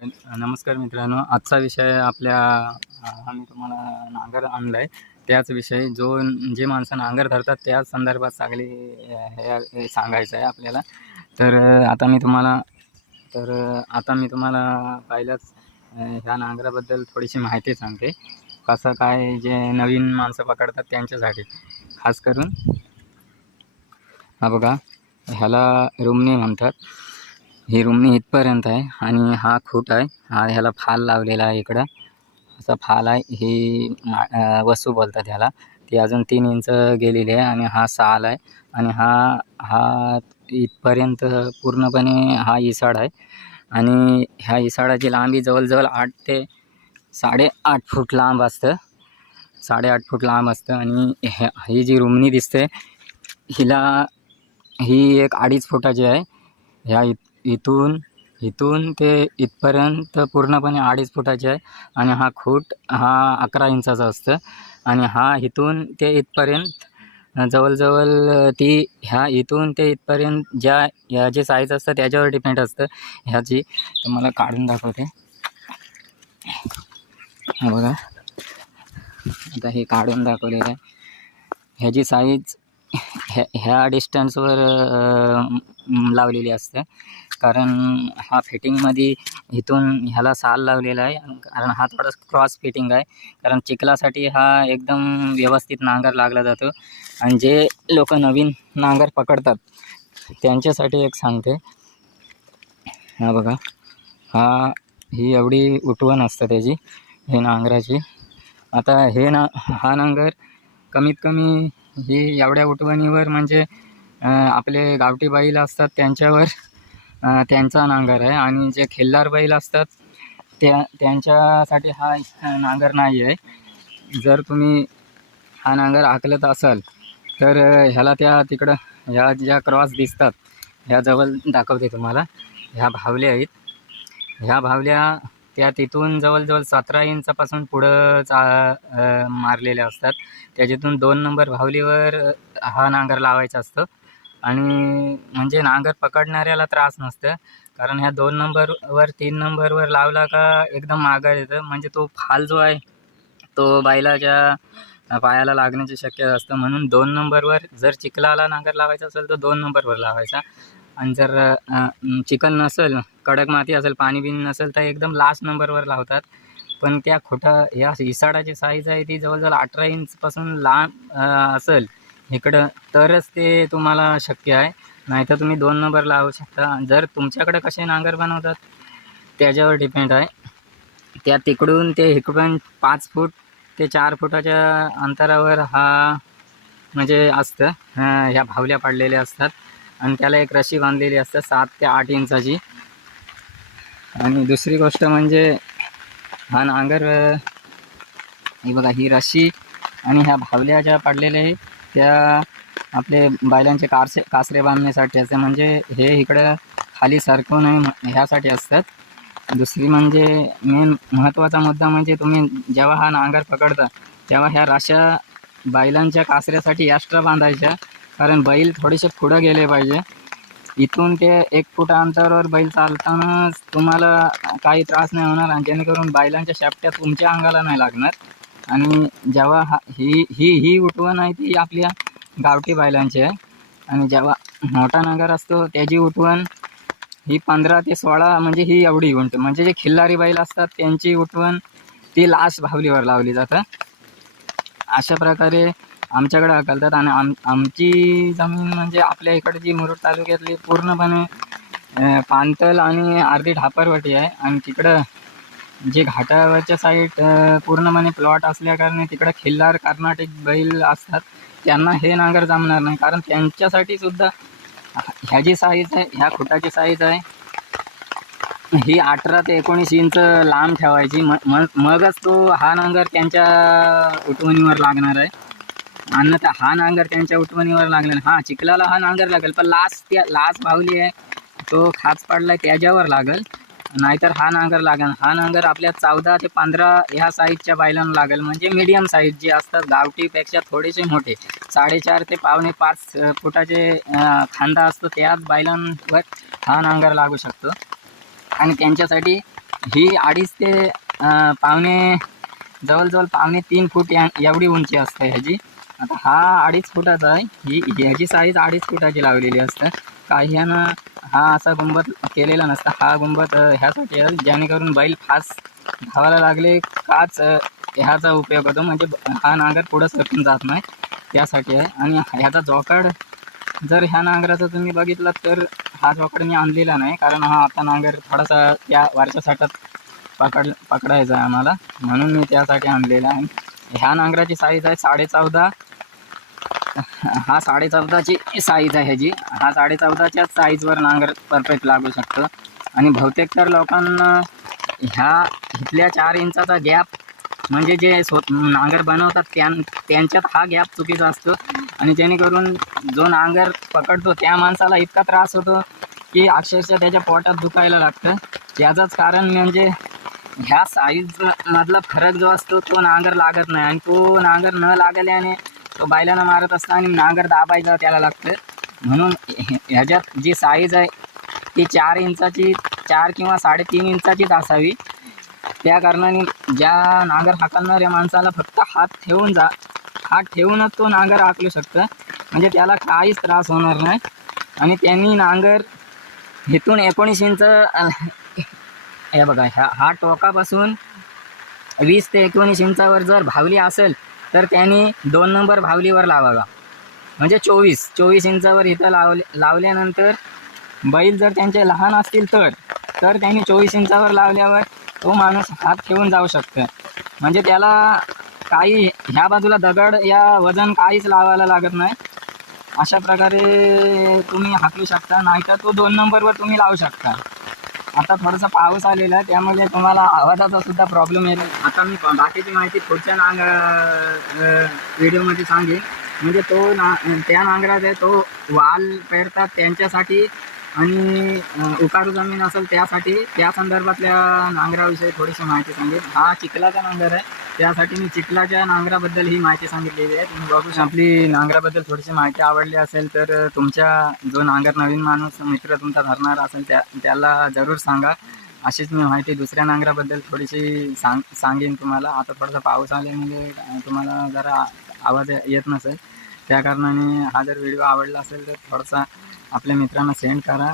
नमस्कार मित्रांनो आजचा विषय आपल्या आम्ही तुम्हाला नांगर आणला आहे त्याच विषयी जो जे माणसं नांगर धरतात त्याच संदर्भात चांगली हे सांगायचं आहे आपल्याला. तर आता मी तुम्हाला तर आता मी तुम्हाला पहिल्याच ह्या नांगराबद्दल थोडीशी माहिती सांगते. कसं काय जे नवीन माणसं पकडतात त्यांच्यासाठी. खास करून हा बघा ह्याला रुमणी म्हणतात. ही रुमनी इथपर्यंत आहे आणि हा खूट आहे. हा ह्याला फाल लावलेला आहे इकडं. असा फाल आहे. ही मा वस्तू बोलतात ह्याला. ती अजून तीन इंच गेलेली आहे आणि हा साल आहे. आणि हा हा इथपर्यंत पूर्णपणे हा इसाड आहे. आणि ह्या इसाडाची लांबी जवळजवळ आठ ते साडेआठ फूट लांब असतं. साडेआठ फूट लांब असतं. आणि ह्या ही जी रुमणी दिसते हिला ही एक अडीच फुटाची आहे. ह्या इत इथून इथून ते इथपर्यंत पूर्णपणे अडीच फुटाचे आहे आणि हा खूट हा अकरा इंचाचा असतं. आणि हा इथून ते इथपर्यंत जवळजवळ ती ह्या इथून ते इथपर्यंत ज्या ह्याची साईज असतं त्याच्यावर डिपेंड असतं. ह्याची तर मला काढून दाखवते. बघा. आता हे काढून दाखवलेलं आहे. ह्याची साईज ह्या ह्या डिस्टन्सवर लावलेली असते. कारण हा फिटिंगमध्ये इथून ह्याला साल लावलेला आहे. कारण हा थोडा क्रॉस फिटिंग आहे. कारण चिखलासाठी हा एकदम व्यवस्थित नांगर लागला जातो. आणि जे लोक नवीन नांगर पकडतात त्यांच्यासाठी एक सांगते. हा बघा. हा ही एवढी उठवण असतं त्याची हे नांगराची. आता हे ना हा नांगर कमीत कमी ही एवढ्या उठवणीवर म्हणजे आपले गावठी बैल असतात त्यांच्यावर त्यांचा नांगर आहे. आणि जे खिल्लार बैल असतात त्या त्यांच्यासाठी हा नांगर नाही आहे. जर तुम्ही हा नांगर आखलत असाल तर ह्याला त्या तिकडं ह्या ज्या क्रॉस दिसतात ह्या जवळ दाखवते तुम्हाला. ह्या भावल्या आहेत. ह्या भावल्या त्या तिथून जवळजवळ सतरा इंचापासून पुढं चा मारलेल्या असतात. त्याच्यातून दोन नंबर भावलीवर हा नांगर लावायचा असतो. आणि म्हणजे नांगर पकडणाऱ्याला त्रास नसतं. कारण ह्या दोन नंबरवर तीन नंबरवर लावला का एकदम मागं येतं. म्हणजे तो फाल जो आहे तो बैलाच्या पायाला लागण्याची शक्यता असतं. म्हणून दोन नंबरवर जर चिखलाला नांगर लावायचा असेल तर दोन नंबरवर लावायचा. आणि जर चिकन नसेल कडक माती असेल पाणी बिन नसेल तर एकदम लास्ट नंबरवर लावतात. पण त्या खोटा या इसाडाची साईज आहे ती जवळजवळ अठरा इंचपासून लांब असेल. इकडं तरच ते तुम्हाला शक्य आहे. नाहीतर तुम्ही दोन नंबर लावू शकता. जर तुमच्याकडे कसे नांगर बनवतात त्याच्यावर डिपेंड आहे. त्या तिकडून ते इकडून पाच फूट ते चार फुटाच्या अंतरावर हा म्हणजे असतं ह्या भावल्या पाडलेल्या असतात. आणि त्याला एक रशी बांधलेली असते सात ते आठ इंचाची. आणि दुसरी गोष्ट म्हणजे हा नांगर हे बघा ही रशी आणि ह्या भावल्या ज्या पडलेल्या आहे त्या आपले बैलांचे कारसे कासरे बांधण्यासाठी असते. म्हणजे हे इकडं खाली सरकवू ह्यासाठी असतात. दुसरी म्हणजे मेन महत्त्वाचा मुद्दा म्हणजे तुम्ही जेव्हा हा नांगर पकडता तेव्हा ह्या राशा बैलांच्या कासऱ्यासाठी एक्स्ट्रा बांधायच्या. कारण बैल थोडेसे पुढं गेले पाहिजे. इथून ते एक फूट अंतरावर बैल चालताना तुम्हाला काही त्रास नाही होणार आणि जेणेकरून बैलांच्या शेपट्या तुमच्या अंगाला नाही लागणार. आणि जेव्हा हा ही ही ही उठवण आहे ती आपल्या गावठी बैलांची आहे. आणि जेव्हा मोठा नगर असतो त्याची उठवण ही पंधरा ते सोळा म्हणजे ही एवढी उंट. म्हणजे जे खिल्लारी बैल असतात त्यांची उठवण ती लास्ट भावलीवर लावली जातं. अशा प्रकारे आमच्याकडे हकलतात आणि आम आमची जमीन म्हणजे आपल्या इकडची मुरुड तालुक्यातली पूर्णपणे पांतल आणि अर्धी ढापरवटी आहे. आणि तिकडं जे घाटावरच्या साईड पूर्णपणे प्लॉट असल्याकारणे तिकडं खिल्लार कर्नाटक बैल असतात. त्यांना हे नांगर जमणार नाही. कारण त्यांच्यासाठी सुद्धा ह्याची साईज आहे ह्या खुटाची साईज आहे ही अठरा ते एकोणीस इंच लांब ठेवायची. म- मगच तो हा नांगर त्यांच्या उठवणीवर लागणार आहे. अन्यथा हा नांगर त्यांच्या उठवणीवर लागला हा चिखलाला हा नांगर लागेल. पण लास्ट त्या लास्ट भावली आहे. तो खाच पडला त्याच्यावर लागेल. नाहीतर हा नांगर लागेल. हा नांगर आपल्या चौदा ते पंधरा ह्या साईजच्या बैलांना लागेल. म्हणजे मीडियम साईज जे असतात गावठीपेक्षा थोडेसे मोठे. साडेचार ते पावणे पाच फुटाचे खांदा असतो त्याच बैलांवर हा नांगर लागू शकतो. आणि त्यांच्यासाठी ही अडीच ते पावणे जवळजवळ पावणे तीन फूट या एवढी उंची असते ह्याची. आता हा अडीच फुटाचा आहे. ही ह्याची साईज अडीच फुटाची लावलेली असते. काही हा असा गुंबद केलेला नसता. हा गुंबद ह्यासाठी आहे जेणेकरून बैल फास्ट धावायला लागले. काच ह्याचा उपयोग होतो. म्हणजे हा नांगर पुढं सरकून जात नाही. त्यासाठी आहे. आणि ह्याचा जोकाड जर ह्या नांगराचा तुम्ही बघितलात तर हा जोकाड मी आणलेला नाही. कारण हा आता नांगर थोडासा त्या वरच्या साठात पकड पकडायचा आहे आम्हाला. म्हणून मी त्यासाठी आणलेला आहे. ह्या नांगराची साईज आहे साडे चौदा हा साडे चौदाची साईज आहे ह्याची. हा साडे चौदाच्याच साईजवर नांगर परफेक्ट लागू शकतो. आणि बहुतेक तर लोकांना ह्या इथल्या चार इंचाचा गॅप म्हणजे जे सो नांगर बनवतात त्यां त्यांच्यात हा गॅप चुकीचा असतो. आणि जेणेकरून जो नांगर पकडतो त्या माणसाला इतका त्रास होतो की अक्षरशः त्याच्या पोटात दुखायला लागतं. याचंच कारण म्हणजे ह्या साईज मधला फरक जो असतो तो नांगर लागत नाही. आणि तो नांगर न लागल्याने तो बायलानं मारत असतो आणि नांगर दाबायचा त्याला लागतं. म्हणून ह्याच्यात जी साईज आहे ती चार इंचाची चार किंवा साडेतीन इंचाचीच असावी. त्या कारणाने ज्या नांगर हाकलणाऱ्या माणसाला फक्त हात ठेवून जा हात ठेवूनच तो नांगर हाकलू शकतं. म्हणजे त्याला काहीच त्रास होणार नाही. आणि त्यांनी नांगर इथून एकोणीस इंच हे बघा ह्या हा टोकापासून वीस ते एकोणीस इंचावर जर भावली असेल तर त्यांनी दोन नंबर भावलीवर लावावा. म्हणजे चोवीस चोवीस इंचावर इथं लावले लावल्यानंतर बैल जर त्यांचे लहान असतील तर तर त्यांनी चोवीस इंचावर लावल्यावर तो माणूस हात ठेवून जाऊ शकतो. म्हणजे त्याला काही ह्या बाजूला दगड या वजन काहीच लावायला लागत नाही. अशा प्रकारे तुम्ही हाकलू शकता नाहीतर तो दोन नंबरवर तुम्ही लावू शकता. आता थोडासा पाऊस आलेला आहे त्यामुळे तुम्हाला आवाजाचा सुद्धा प्रॉब्लेम येईल आता मी बाकीची माहिती पुढच्या नांग व्हिडिओमध्ये सांगेन. म्हणजे तो ना त्या नांगरात आहे तो वाल पेरतात त्यांच्यासाठी आणि अं, उकारू जमीन असेल त्यासाठी त्या संदर्भातल्या नांगराविषयी थोडीशी माहिती सांगेल हा चिखलाचा नांगर आहे. त्यासाठी मी चिखलाच्या नांगराबद्दल ही माहिती सांगितलेली आहे. तुम्ही बघू आपली नांगराबद्दल थोडीशी माहिती आवडली असेल तर तुमच्या जो नांगर नवीन माणूस मित्र तुमचा धरणार असेल त्या त्याला जरूर सांगा. अशीच मी माहिती दुसऱ्या नांगराबद्दल थोडीशी सांग सांगेन तुम्हाला. आता थोडासा पाऊस आल्यामुळे तुम्हाला जरा आवाज येत नसेल. त्या कारणाने हा जर व्हिडिओ आवडला असेल तर थोडासा आपल्या मित्रांना सेंड करा